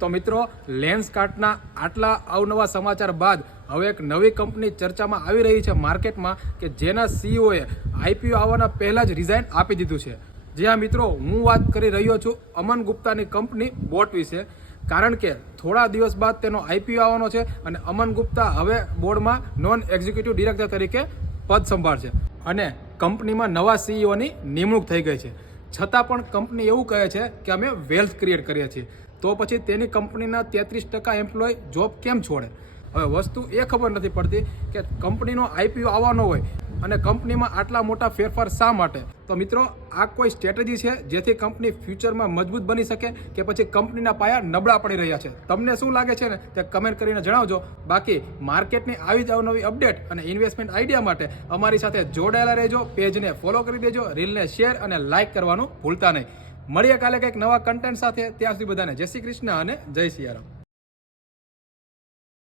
તો મિત્રો લેન્સકાર્ટના આટલા અવનવા સમાચાર બાદ હવે એક નવી કંપની ચર્ચામાં આવી રહી છે માર્કેટમાં કે જેના સીઈઓએ આઈપીઓ આવવાના પહેલા જ રિઝાઇન આપી દીધું છે। જ્યાં મિત્રો હું વાત કરી રહ્યો છું અમન ગુપ્તાની કંપની બોટ વિશે, કારણ કે થોડા દિવસ બાદ તેનો આઈપીઓ આવવાનો છે અને અમન ગુપ્તા હવે બોર્ડમાં નોન એક્ઝિક્યુટિવ ડિરેક્ટર તરીકે પદ સંભાળશે અને કંપનીમાં નવા સીઈઓની નિમણૂક થઈ ગઈ છે। છતાં પણ કંપની એવું કહે છે કે અમે વેલ્થ ક્રિએટ કરીએ છીએ, તો પછી તેની કંપનીના 33% એમ્પ્લોય જોબ કેમ છોડે? હવે વસ્તુ એ ખબર નથી પડતી કે કંપનીનો આઈપીઓ આવવાનો હોય અને કંપનીમાં આટલા મોટા ફેરફાર શા માટે? તો મિત્રો આ કોઈ સ્ટ્રેટેજી છે જેથી કંપની ફ્યુચરમાં મજબૂત બની શકે કે પછી કંપનીના પાયા નબળા પડી રહ્યા છે? તમને શું લાગે છે ને તે કમેન્ટ કરીને જણાવજો। બાકી માર્કેટની આવી જ અવનવી અપડેટ અને ઇન્વેસ્ટમેન્ટ આઈડિયા માટે અમારી સાથે જોડાયેલા રહેજો, પેજને ફોલો કરી દેજો, રીલને શેર અને લાઇક કરવાનું ભૂલતા નહીં। મળીએ કાલે કંઈક નવા કન્ટેન્ટ સાથે, ત્યાં સુધી બધાને જય શ્રી કૃષ્ણ અને જય સિયારામ।